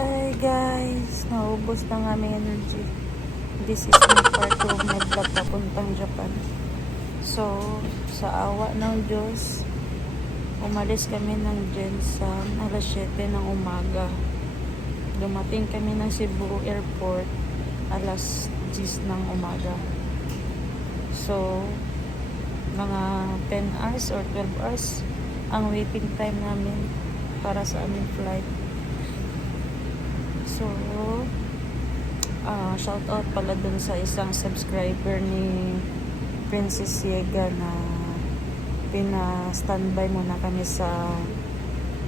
Hi guys, naubos na nga may energy. This is my part 2 of my vlog papuntang Japan. So, sa awa ng Diyos, umalis kami ng Jensan alas 7 ng umaga. Dumating kami ng Cebu Airport alas 10 ng umaga. So, mga 10 hours or 12 hours ang waiting time namin para sa aming flight. So, shout out pala dun sa isang subscriber ni Princess Yega na pina-standby muna kami sa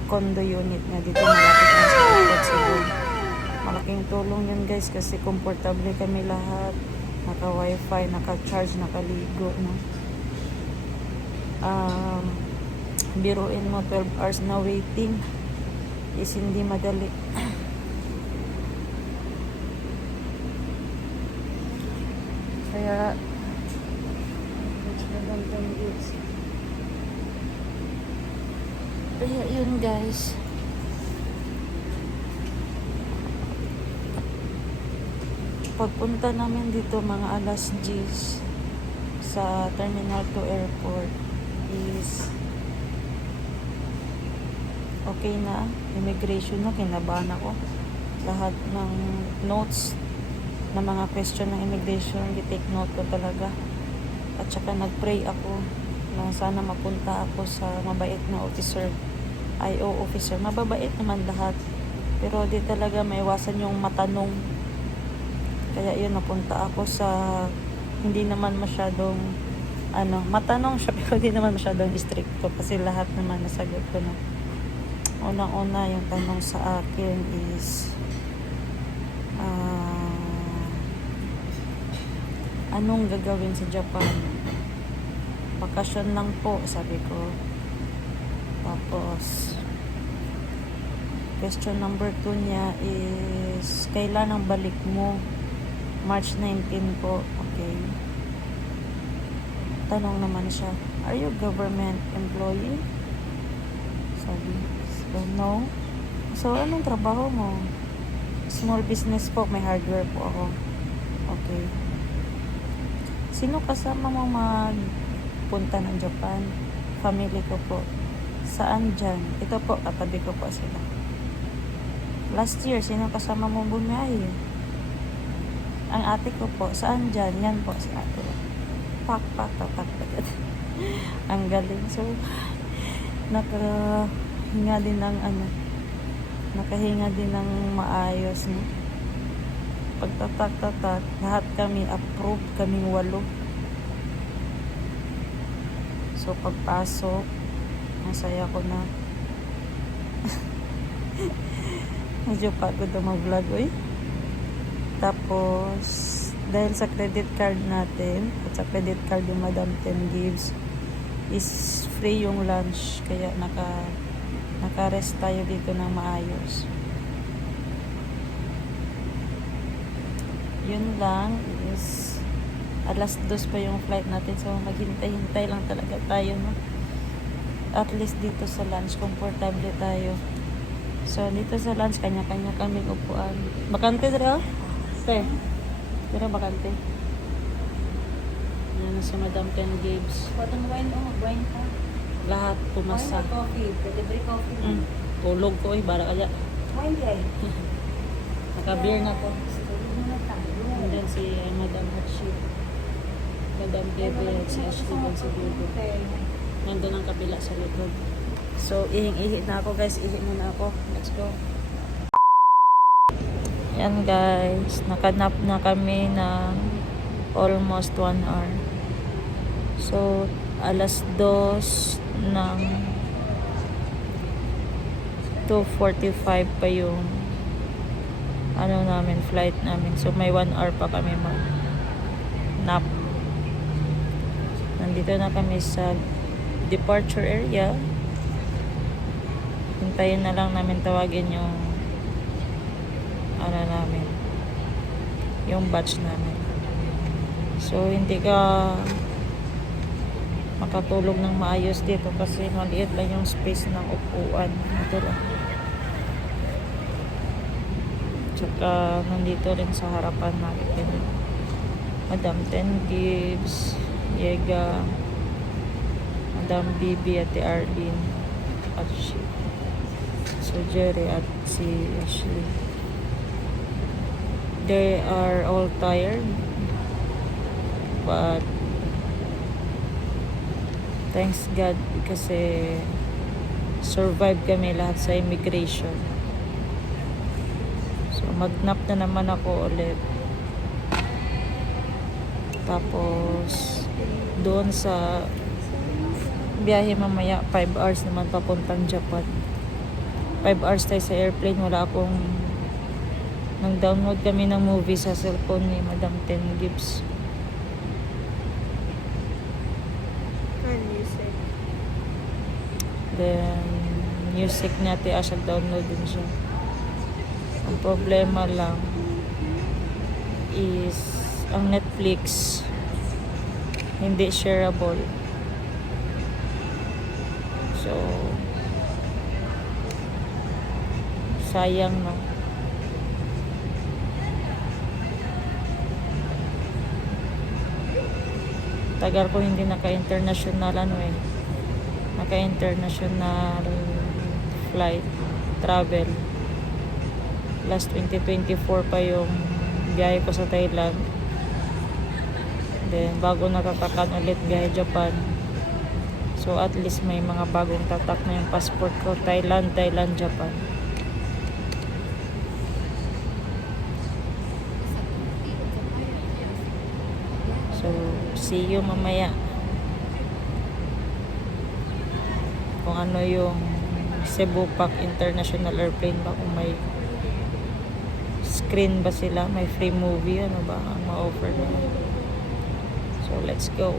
condo unit niya dito malapit na sa airport Cebu. Malaking tulong yun guys kasi komportable kami lahat. Naka-wifi, naka-charge, nakaligo, no? Biruin mo 12 hours na waiting is hindi madali. Kaya yun guys, pagpunta namin dito mga alas 10 sa Terminal 2 Airport is okay na. Immigration na, kinabahan ako. Lahat ng notes na mga question ng immigration, i-take note ko talaga. At saka nag-pray ako na sana mapunta ako sa mabait na officer, IO officer. Mababait naman lahat, pero di talaga maiwasan yung matanong. Kaya yun, napunta ako sa hindi naman masyadong matanong siya pero di naman masyadong stricto kasi lahat naman nasagot ko na. Unang-una yung tanong sa akin is anong gagawin sa Japan? Bakasyon lang po, sabi ko. Tapos question number 2 niya is kailan ang balik mo? March 19 po. Okay. Tanong naman siya, are you government employee? Sabi, so no. So anong trabaho mo? Small business po, may hardware po ako. Okay. Sino kasama mo magpunta ng Japan? Family ko po. Saan dyan? Ito po, katabi ko po sila. Last year, sino kasama mo bumiyahe? Ang ate ko po. Saan dyan? Yan po si ate. Pak. Ang galing. So, nakahinga din ng maayos, no? Pagtatak, lahat kami approved, kaming 8. So pagpasok, masaya ko na. Medyo pagod na mag-vlog, oy. Tapos dahil sa credit card natin at sa credit card yung Madam Ten gives is free yung lunch, kaya naka-rest tayo dito ng maayos. Yun lang, is alas 2 pa yung flight natin, so maghintay-hintay lang talaga tayo, no? At least dito sa lunch komportable tayo. So dito sa lunch kanya-kanya kaming upuan. Bakante dira? Dira bakante. Yan si Madam Ten Gibbs. Cotton wine ka. Lahat pumasa. Wine or coffee? Delivery coffee. Tulog ko, bara kaya. Wine day. Naka-beer na po. And then si Madam Hachi. Madam Bebe at si Ashley at si Bebe. Nandun ang kabila sa likod. So, ihing-ihi na ako guys. Ihi muna ako. Let's go. Yan guys. Nakanap na kami ng almost 1 hour. So, alas 2 ng 2:45 pa yung namin, flight namin. So may 1 hour pa kami mag-nap. Nandito na kami sa departure area. Hintayin na lang namin tawagin yung namin, yung batch namin. So hindi ka makatulog ng maayos dito kasi maliit lang yung space ng upuan. Ito lang. Saka nandito rin sa harapan natin Madam Ten Gibbs, Yega, Madam Bibi, Ate Arlene, at so Jerry at si Ashley. They are all tired, but thanks God kasi survive kami lahat sa immigration. So magnap na naman ako ulit. Tapos doon sa biyahe mamaya 5 hours naman papuntang Japan. 5 hours tayo sa airplane. Wala akong nang download kami ng movie sa cellphone ni Madam Ten Gibbs. Music. Then music niya Asya download din siya. Ang problema lang is ang Netflix hindi shareable. So sayang no. Tagal ko hindi naka-international naka-international flight travel. Last 2024 pa yung biyahe ko sa Thailand. Then bago natatakan ulit biyahe Japan. So at least may mga bagong tatak na yung passport ko. Thailand, Japan. So see you mamaya. Kung ano yung Cebu Pac International Airplane ba, kung may screen ba sila, may free movie, ano ba ang ma-offer nila. So let's go.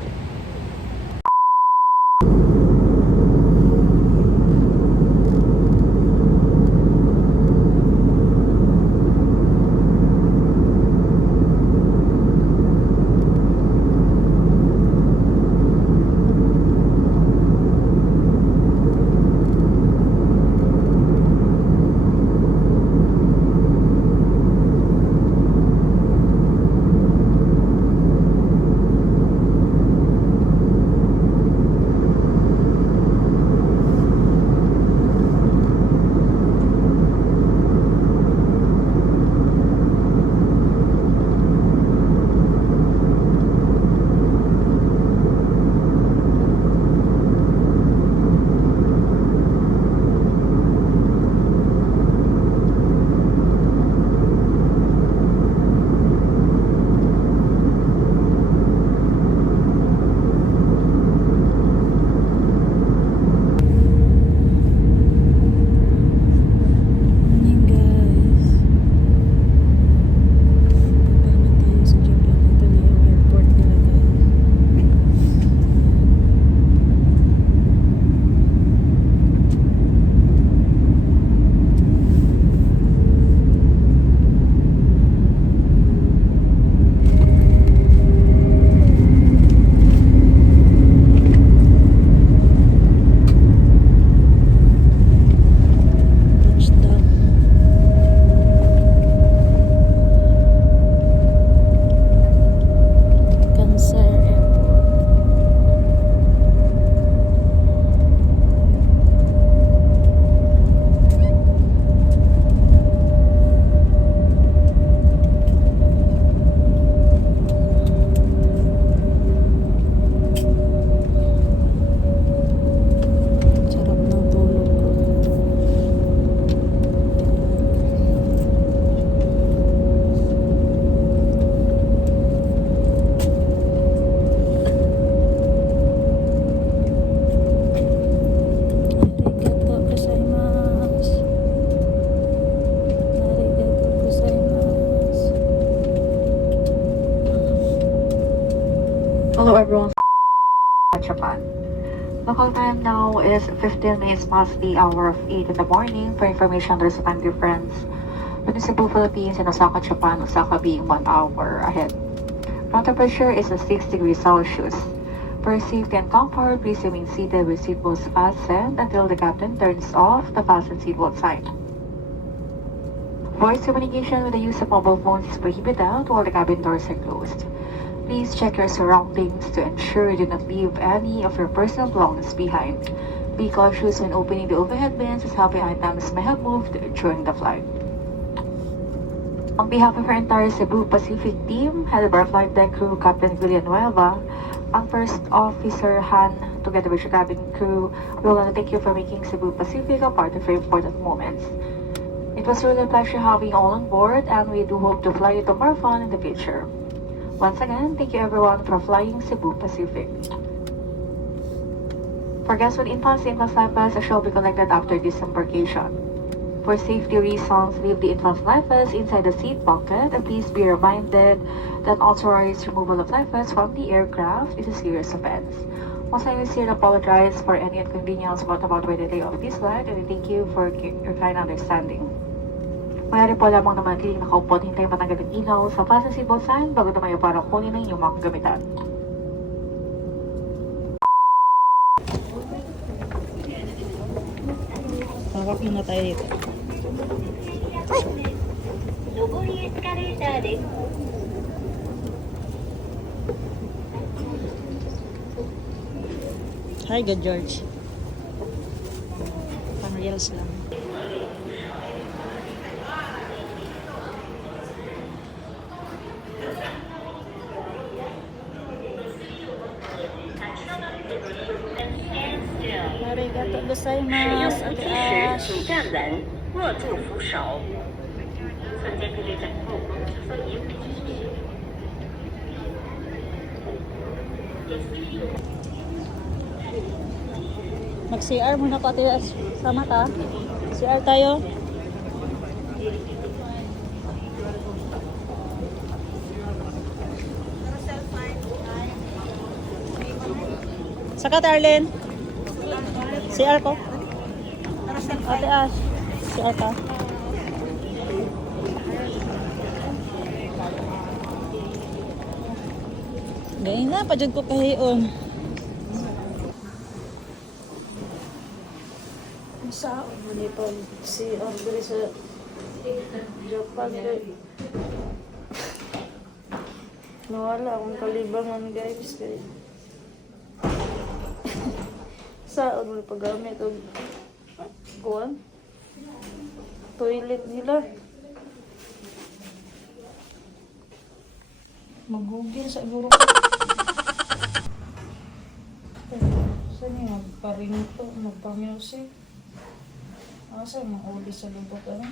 Hello everyone, Japan. Local time now is 15 minutes past the hour of 8 in the morning. For information, there's a time difference between Cebu, Philippines and Osaka, Japan, Osaka being 1 hour ahead. Ground temperature is at 6 degrees Celsius. For safety and comfort, please remain seated with seatbelts fastened until the captain turns off the fasten seatbelt sign. Voice communication with the use of mobile phones is prohibited while the cabin doors are closed. Please check your surroundings to ensure you do not leave any of your personal belongings behind. Be cautious when opening the overhead bins as heavy items may have moved during the flight. On behalf of our entire Cebu Pacific team, headed by our flight deck crew Captain Villanueva, and First Officer Han, together with your cabin crew, we would like to thank you for making Cebu Pacific a part of your important moments. It was really a pleasure having you all on board, and we do hope to fly you to more fun in the future. Once again, thank you everyone for flying Cebu Pacific. For guests with infants, the infant's life vests shall be collected after disembarkation. For safety reasons, leave the infant's life vest inside the seat pocket, and please be reminded that unauthorized removal of life vests from the aircraft is a serious offense. Once again, we sincerely apologize for any inconvenience brought about by the delay of this flight, and we thank you for your kind understanding. Mayari po lamang na manatiling nakaupo at hintay matanggal ang ilaw sa fasten seatbelt sign bago tumayo para kunin ang inyong mga kagamitan. Nakapin na tayo dito. 上りエスカレーターです。 Hi, good George. Pang reels lang. Arigato gozaimasu, Ate Ash. 请站稳，握住扶手。瞬间可以整部所以 Mag-CR muna ko, Ate Ash. Sama ka? CR tayo. Saka, Darlene. CR ko. Ate Ash. CR ka. Ganyan na, pa dyan ko kahiyon. Sa manipon si Andre sa Japan nawala akong kalibangan guys kay sa ano paggamit og kuan toilet nila maghugil sa guro sa niya magparinto magpa-music. Asa mga uli sa lubot ano?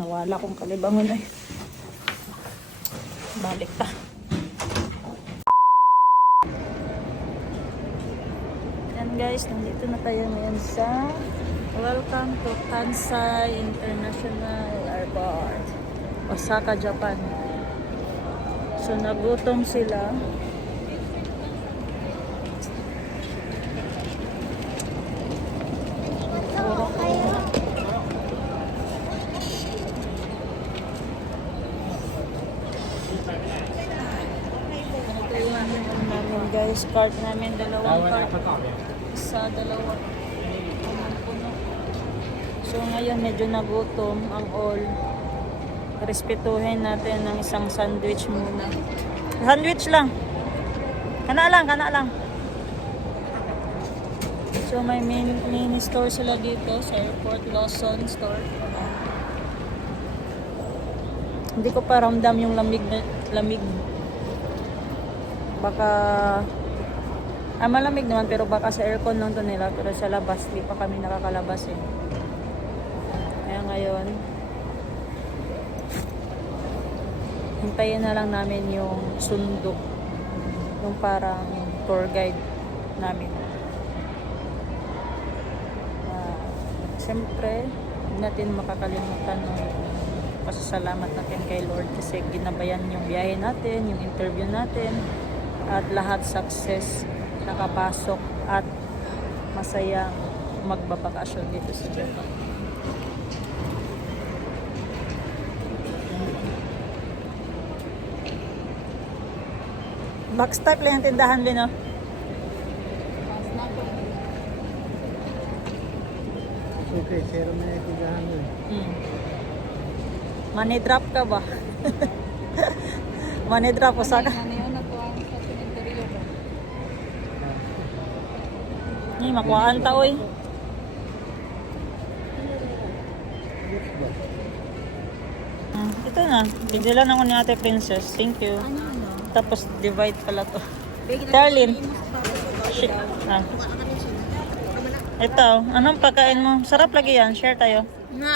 Nawala kong kalibangan ay. Balik ta. Yan guys, nandito na tayo ngayon sa Welcome to Kansai International Airport, Osaka, Japan. So nagutom sila. Guys, cart namin, dalawang cart. Isa, dalawa. Puno. So ngayon medyo nagutom ang all. Respetuhin natin ng isang sandwich muna. Sandwich lang. Kana lang. So may mini store sila dito sa airport, Lawson store. Hindi ko pa ramdam yung lamig. Baka malamig naman pero baka sa aircon lang to nila pero sa labas di pa kami nakakalabas eh. Kaya ngayon hintayin na lang namin yung sundo, yung parang tour guide namin. Siyempre hindi natin makakalimutan ng pasasalamat natin kay Lord kasi ginabayan yung biyahe natin, yung interview natin at lahat success, nakapasok at masayang magbabakasyon dito sa Japan. Backstop lang yung tindahan din, no? Okay, pero may tigahan mo eh. Money drop ka ba? Money drop, usa ka. Ni, makuhaan ta, oy. Ito na. Bigla ako ni Ate Princess. Thank you. Tapos divide pala to. Darlene. Ito, anong pagkain mo? Sarap lagi yan. Share tayo.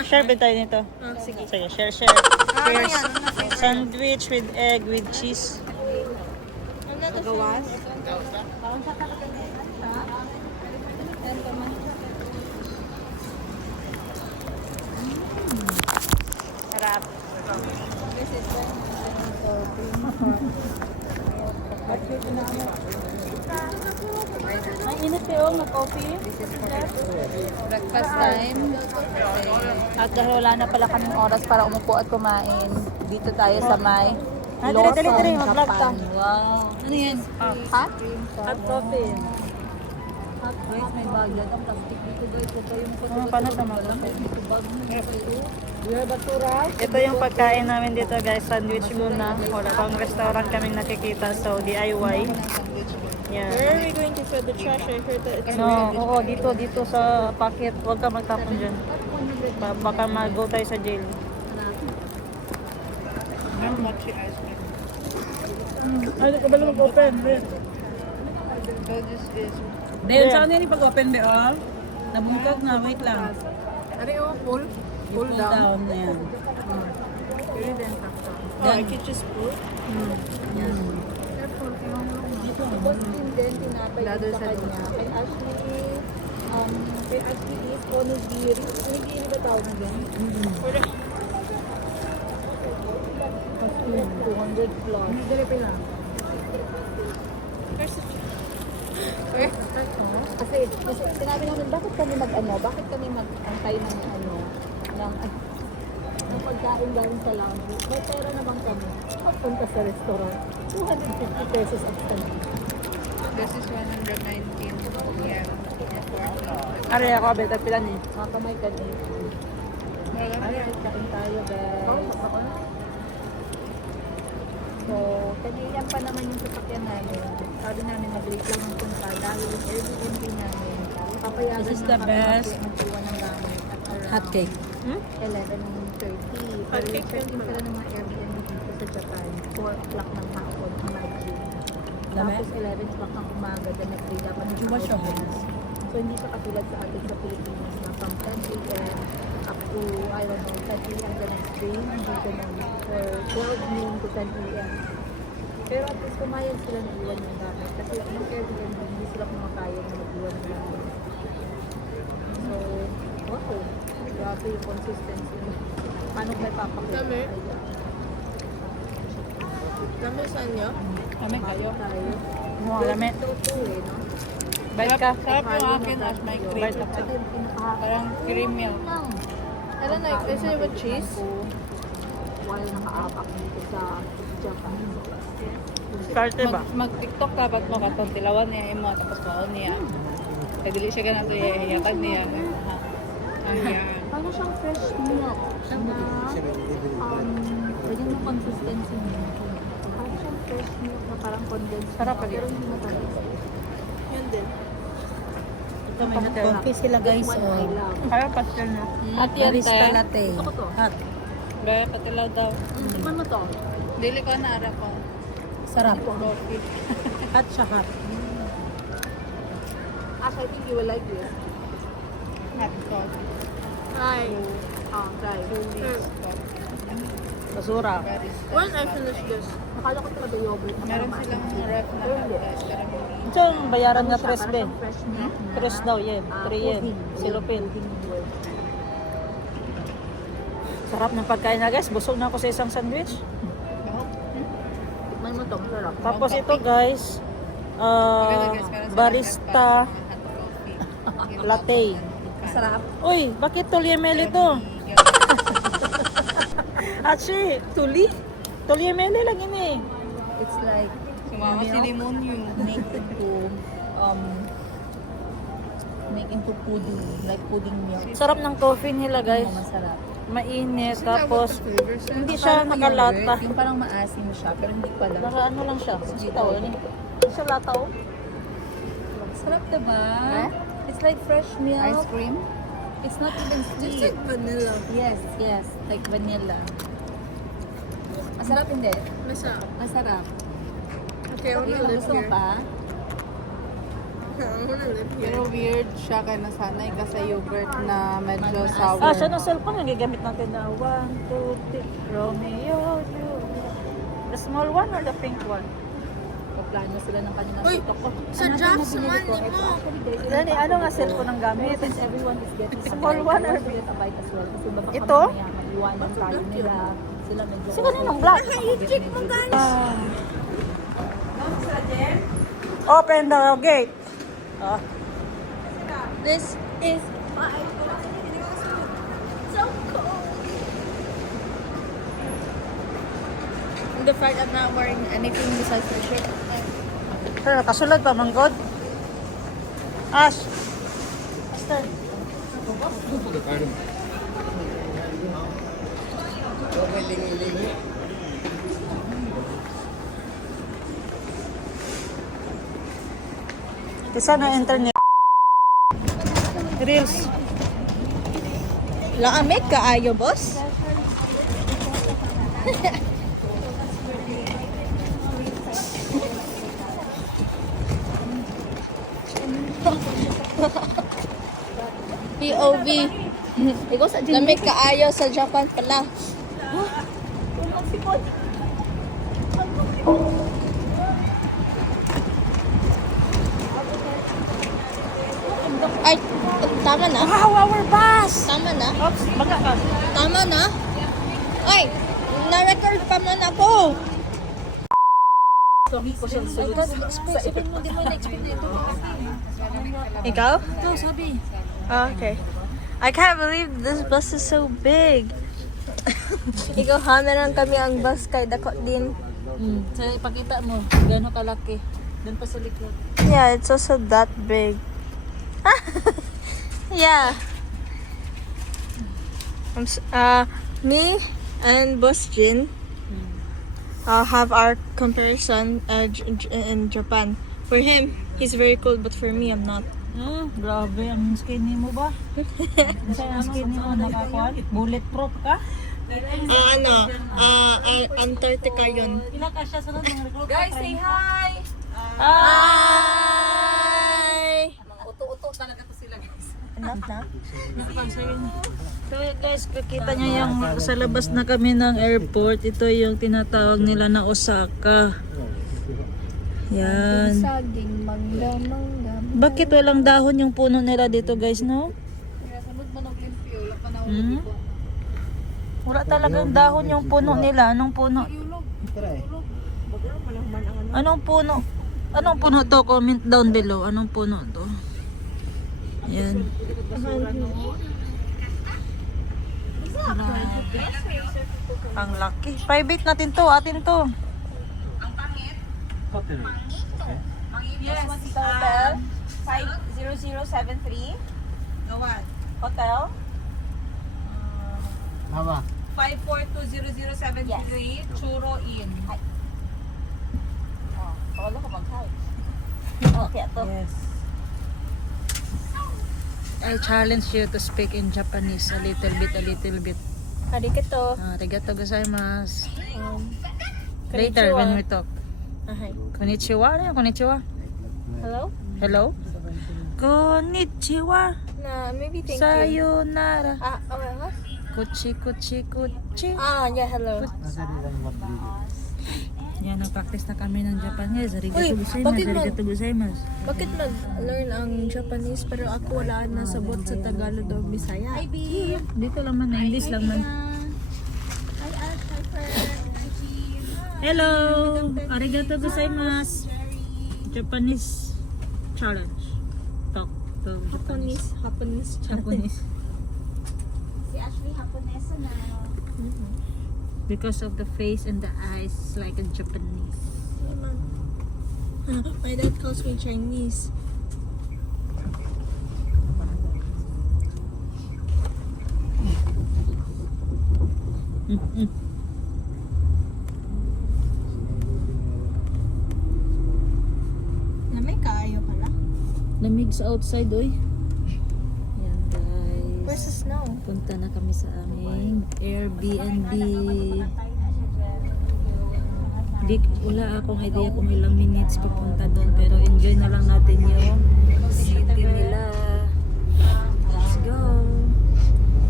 Share ba tayo nito? Sige. Sige, share. Cheers. Sandwich with egg with cheese. Sarap. Ang init yun, mag-coffee. Breakfast time. At dahil wala na pala kaming oras para umupo at kumain, dito tayo sa may Dali, mag-vlog ka. Wow. Ano yan? Hot? Hot coffee. Hot guys, may bag yan. Ang plastic dito guys. Ito yung Paano ito Ito yung pagkain namin dito guys. Sandwich muna. Wala pang restaurant kaming nakikita. So, DIY. Yeah. Where are we going to throw the trash? I heard that it's No, oo, dito sa packet. Huwag ka magtapon dyan. Baka mag-go tayo sa jail. Ay, ka ba lang mag-open? Dahil saan yan pag-open ba, oh? Nabungkag na, wait lang. Pull down na yan. Oh, I could just pull? Ladder sa kanya. Kay Ashley is onigiri. Onigiri ba tawag na din? 200 plus. Dali pa lang. Kasi sinabi namin, bakit kami mag-antay ng pagkain galing sa laundry. May pera naman kami. Pagpunta sa restaurant, 250 pesos ang stand. This is 119. Yeah. Are ako, beta pilan eh. Makamay ka din. Alright, kain tayo, guys. So, kanina pa naman yung sasakyan namin. Sabi namin, mag-late lang ang punta dahil Airbnb namin. Papayagan This is the best magtiwan ng gamit at around hot cake. 11:30. Pero check-in pala ng mga Airbnb dito sa Japan. 4 o'clock ng hapon ang mag-in. Tapos 11 o'clock ng umaga, the next day dapat Wash your mag-in. hands. So, hindi siya katulad sa atin sa Pilipinas na from 10 a.m. up to, I don't know, 10 a.m. the next day. Hindi ganun. Or 12 noon to 10 a.m. Pero at least kumayag sila na iwan yung gamit. Kasi yung Airbnb, hindi sila kumakayag na mag-iwan ng gamit. So, wow. Grabe yung consistency. Paano may papakita? Kami? Kami saan nyo? Kami kayo. Tayo. Mo, alamit. Ito eh, no? Bite ka. Sarap yung akin as my cream. Ito yung pinaka- Parang cream milk. lang. I don't know, is it with cheese? While nakaapak dito sa Japan. Starte ba? Mag-tiktok dapat mo katong tilawan niya imo tapos kaon niya. Kaya dili siya ganito hiyatag niya. Ano siyang fresh milk na ganyan yung consistency niya. Parang siyang fresh milk na parang condensed. Sarap milk, pala. pero hindi matamis. Yun din. Ito may hotel na. Coffee sila guys. One I love. Kaya pastel na. At yan tayo. Gusto ko to. Hot. Gaya patilaw daw. Tikman mo to. Dili ko naara ko. Sarap. Coffee. Hot siya hot. Actually, I think you will like this. Hot coffee. Try. Try. Basura. When I finish this, Nakala ko talaga yogurt. meron silang ref na hot guys. Pero Ito yung bayaran nga Ano siya, press parang be. siyang fresh milk na, Press daw, yen. 3 yen. pudding. Silupin. Pudding milk. Sarap ng pagkain na guys. Busog na ako sa isang sandwich. Tikman mo to, masarap. Tapos ito guys, barista latte. Masarap. Uy, bakit tulyemel ito? Achi, tuli? Tulyemel lang ini. It's like sumama si limon yung made into make into pudding, like pudding milk. Sarap ng coffee nila guys. Masarap. Mainit, tapos hindi siya Parang nakalata. yogurt, yung parang maasim siya, pero hindi pala. Naka ano lang siya. Sitaw yun. Hindi siya lataw. Sarap diba? It's like fresh milk. Ice cream? It's not even sweet. Vanilla. Yes, like vanilla. Masarap hindi? Masarap. Masarap. Okay, I wanna live Gusto mo here. pa? I wanna live here. Pero weird siya kaya nasanay ka sa yogurt na medyo sour. Ah, siya ng cellphone. Nagagamit natin na 1, 2, 3. Romeo, Juliet. The small one or the pink one? Plano sila ng kanilang Uy, TikTok ko. sa Jack, samahan niyo mo. Dani, ano nga cellphone ang gamit? Since everyone is getting Small one or big bike as well. Kasi baka Ito? mamaya mag-iwanan tayo nila. Sila medyo Kasi kaninong black? check mo guys. Open the gate. This is my so cold. The fact I'm not wearing anything besides my shirt. Pero kasulod pa, manggod. Ash. Master. Isa na internet. Reels. Laamit ka ayo, boss? POV. Ikaw sa gym. Lamig ka ayo sa Japan pala. Ay, tama na? Wow, our bus! Tama na? Oops, baka ka. Tama na? Ay, na-record pa man ako. Ikaw? Ikaw, sabi. Oh, okay. I can't believe this bus is so big. Ikaw hanaran kami ang bus kay dako din. So, ipakita mo, gano'ng kalaki. Doon pa sa likod. Yeah, it's also that big. Yeah. Me and Boss Jin have our comparison in Japan. For him, he's very cool, but for me, I'm not. Grabe, ang skinny mo ba? Ang skinny mo, nakakuha? Bulletproof ka? Antarctica yun. Ilan ka siya sa nung recruit? Guys, say hi! Hi! Uto-uto talaga to sila, guys. Enough na? So guys, kakita niyo yung sa labas na kami ng airport. Ito yung tinatawag nila na Osaka. Yan. Saging, mangga. Bakit walang dahon yung puno nila dito guys, no? Hmm? Wala talagang dahon yung puno nila. Anong puno? Anong puno? Anong puno to? Comment down below. Anong puno to? Yan. Ang laki. Private natin to. Atin to. Yes, hotel 50073. Gawan. Hotel Haba. 5420073. Churro Inn. Wala ko mag-hi. Okay, ito. Yes. I challenge you to speak in Japanese a little bit. Arigato. Arigatou gozaimasu. Later when we talk. Konnichiwa. Ano yung konnichiwa? Hello? Hello? Konnichiwa. Maybe thank you. Sayonara. What? Kuchi. Yeah, hello. Yan, nag-practice na kami ng Japanese. Uy, Arigatou gozaimasu. Bakit nag-learn ang Japanese pero ako wala nasabot sa Tagalog o Bisaya? Dito lang man, na English lang man. Hello! Arigatou gozaimasu. Japanese challenge. Talk to Japanese. Japanese. Si Ashley Haponesa na. Because of the face and the eyes, it's like a Japanese. My dad calls me Chinese. Lamay kaayo pala. Lamig sa outside, oy. Yan, guys. Where's the snow? Punta na kami sa aming Airbnb. Wala akong idea kung ilang minutes papunta doon, pero enjoy na lang natin yung city nila. Let's go.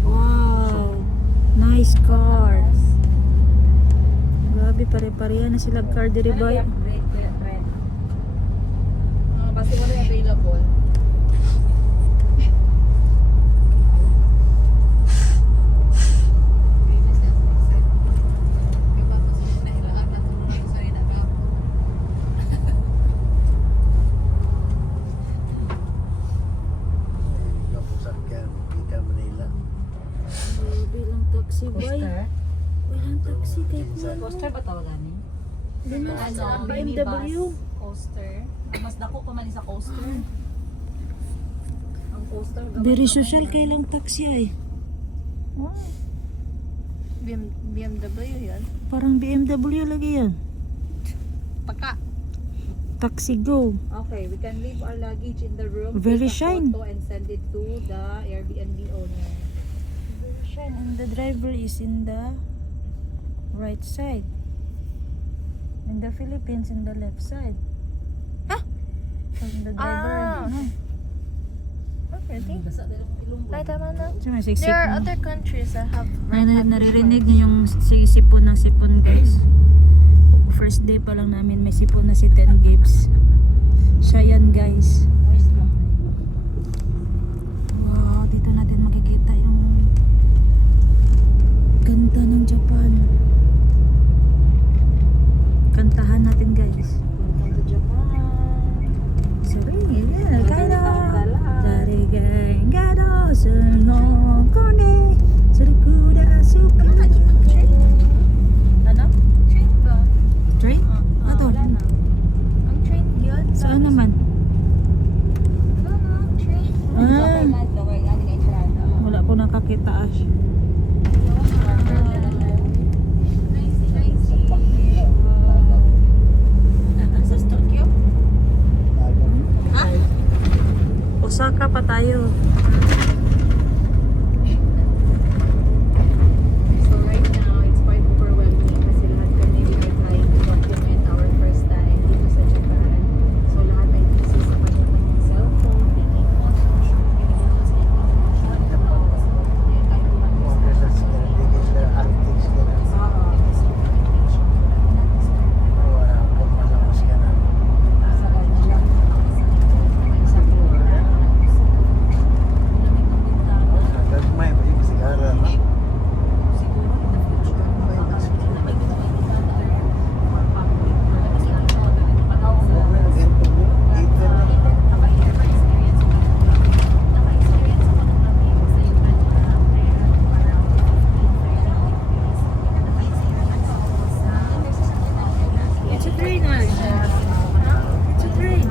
Wow. Nice car. Grabe, pare-pareha na sila car diri ba? Basta wala available. Grabe lang taxi, boy. Walang taxi kay Coaster ba tawagan ni? BMW. Coaster. Mas dako pa man sa coaster. Ang coaster Very social kay lang taxi ay. BMW yan. Parang BMW lagi yan. Taka. Taxi go. Okay, we can leave our luggage in the room. Very take a shine. photo and send it to the Airbnb owner. And the driver is in the right side. In the Philippines, in the left side. Huh? And the driver. Ah. No. Oh, really? Basa dali kong ilunggo. Ay, tama na. So, may siksik There are mo. other countries that have Naririnig niyo yung sipon ng sipon, guys. First day pa lang namin, may sipon na si 10 Gibbs. Siya yan, guys. Wow, dito natin makikita yung ganda ng Japan. Kantahan natin, guys. Welcome to Japan. Sabi, yeah, kaya. Darigai gado sengo kone serikuda suka. Ano? train ba? Train? Ato. Ang train yun? Saan naman? Wala na, train. Ah, wala ko nakakita as. Osaka pa tayo. So right now, it's quite overwhelming kasi lahat kami we are trying to document our first time dito sa Japan. So lahat ay busy sa kanilang cellphone, taking photos, shooting videos, and photos. And I don't understand. It's a train, man. It's a train.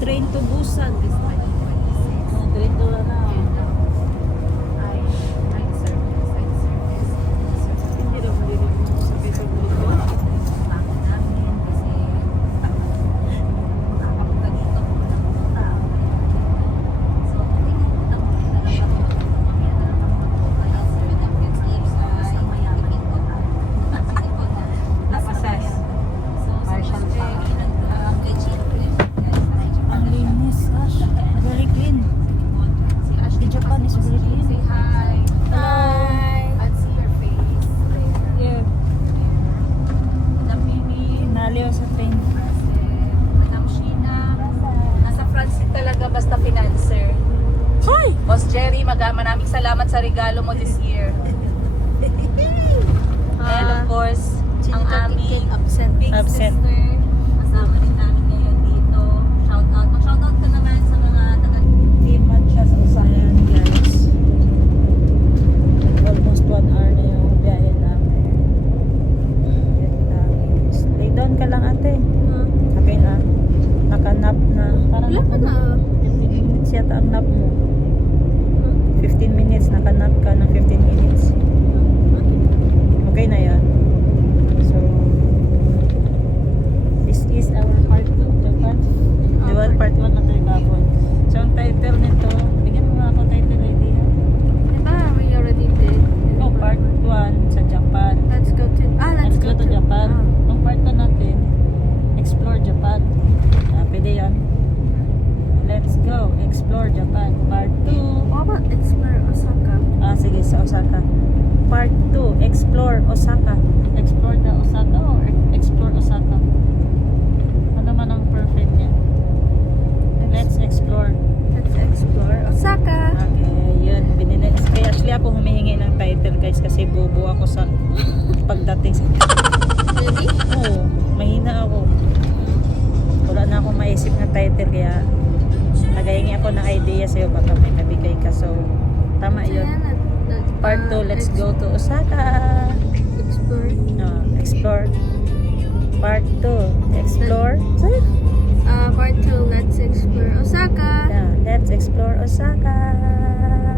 Train to Busan. Train to Hindi daw malilimutan ko sa Facebook ko. Ang linis, Ash. Very clean. The Japan is very clean. Say hi. Hi. I'd see your face later. Yeah. Madam Mimi, Naliw sa train. Madam Sheena, nasa France talaga basta financer. Hoy! Boss Jerry, maraming salamat sa regalo mo this year. And of course, ang aming absent. big Absent. sister. Kasama rin namin ngayon dito. Shout out. Mag-shout out ka naman sa mga taga Team Mancha sa usahan. guys. Almost 1 hour na yung biyahe namin. Yun lang is. Lay down ka lang ate. Okay na. Naka-nap na. Parang Wala pa na. 15 minutes yata ang nap mo. 15 minutes. Naka-nap ka ng 15 minutes. Okay na yan. So, this is our part 2, Japan. Diba, part 1 na tayo kapon. So, ang title nito, bigyan mo nga ako title idea. Diba, we already did. Oh, part 1 sa Japan. Let's go to, Let's go to Japan. Ang part 2 natin, explore Japan. Pwede yan. Let's go, explore Japan. Part 2. What about explore Osaka? Sige, sa Osaka. Part 2, explore Osaka. Explore the Osaka or explore Osaka? Ano man ang perfect niya? Let's explore. Let's explore Osaka. Okay, yun. Binili. Kaya actually ako humihingi ng title guys kasi bobo ako sa pagdating sa... Really? Oo, mahina ako. Wala na akong maisip na title kaya nagahingi ako ng idea sa'yo baka may nabigay ka. So, tama yun. Part 2, let's go to Osaka. Explore. Explore. Part 2, explore. Part 2, let's explore Osaka. Yeah, let's explore Osaka.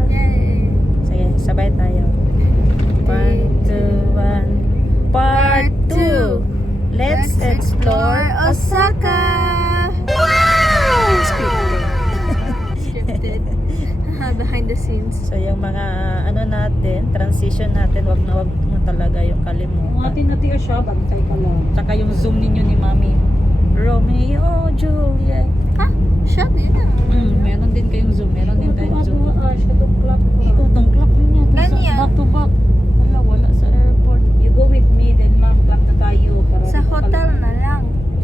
Yay. Sige, sabay tayo. Part 2, 1. Part 2, let's explore Osaka. Wow! Scripted. Behind the scenes. So yung mga ano natin, transition natin, wag na talaga yung kalimutan. Hati-hati siya, bantay ka lang. Tsaka yung zoom ninyo ni Mami. Romeo, Juliet. Siya din ah. Meron din kayong zoom. Meron din tayong zoom. Shadow clock ko. Ito, tong clock niya. Ganyan. Back to back. Wala sa airport. You go with me, then ma'am, clock na tayo. Para Sa hotel na lang.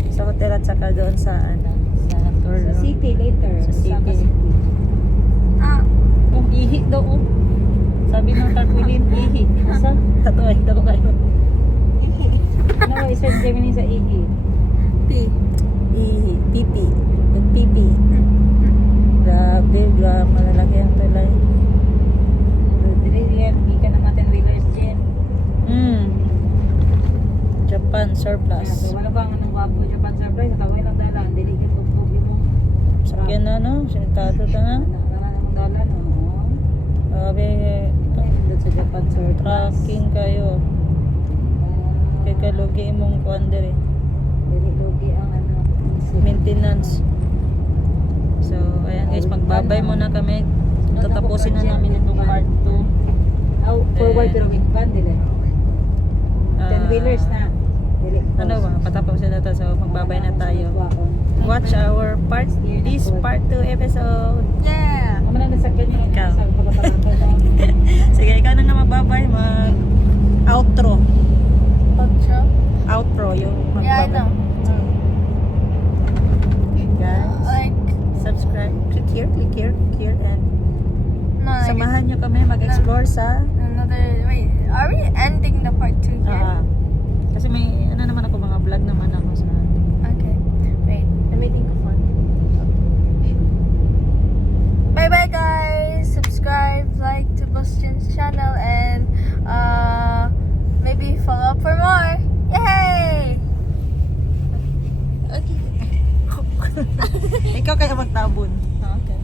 Sa hotel at saka doon sa ano, sa tour Sa room. city later. Sa Osaka city. Ah, Oh, ihi daw oh. Sabi ng tarpaulin, ihi. Asa? Tatuan daw kayo. Ano ba, isa Gemini sa ihi? P. Ihi. Pipi. Nagpipi. Grabe, malalaki ang tulay. Dili yan, hindi ka naman 10 wheelers dyan. Japan Yeah, surplus. so wala bang anong wapo Japan surprise? Tawag lang dala, dili ka tugtog mo. Sakyan na no, sinitado ta nga. Naman ang dala, no? Grabe, Doon sa Japan surplus. tracking kayo. Kay kalugi mong kuandere. Dili lugi ang ano. Maintenance. So, ayan guys, magbabay muna kami. Tatapusin na namin itong part 2. Oh, forward to with van, dili. 10 wheelers na. Dili. Ano ba, patapusin na to. So, magbabay na tayo. Watch our this part 2 episode. Yeah. Ano na nasakyan niyo Ikaw. sa pagkakaroon? Sige, ikaw na magbabay. Outro. Outro. Outro yung Yeah, I magbabay. know. Guys, Like, subscribe. Click here, and no, like samahan nyo kami mag-explore sa another, wait, are we ending the part 2 here? kasi may ano naman ako, mga vlog naman ako sa Okay. Wait, let me think of one. Bye bye guys! Subscribe, like to Boston's channel, and maybe follow up for more. Yay! Okay. ikaw kaya magtabon. Okay.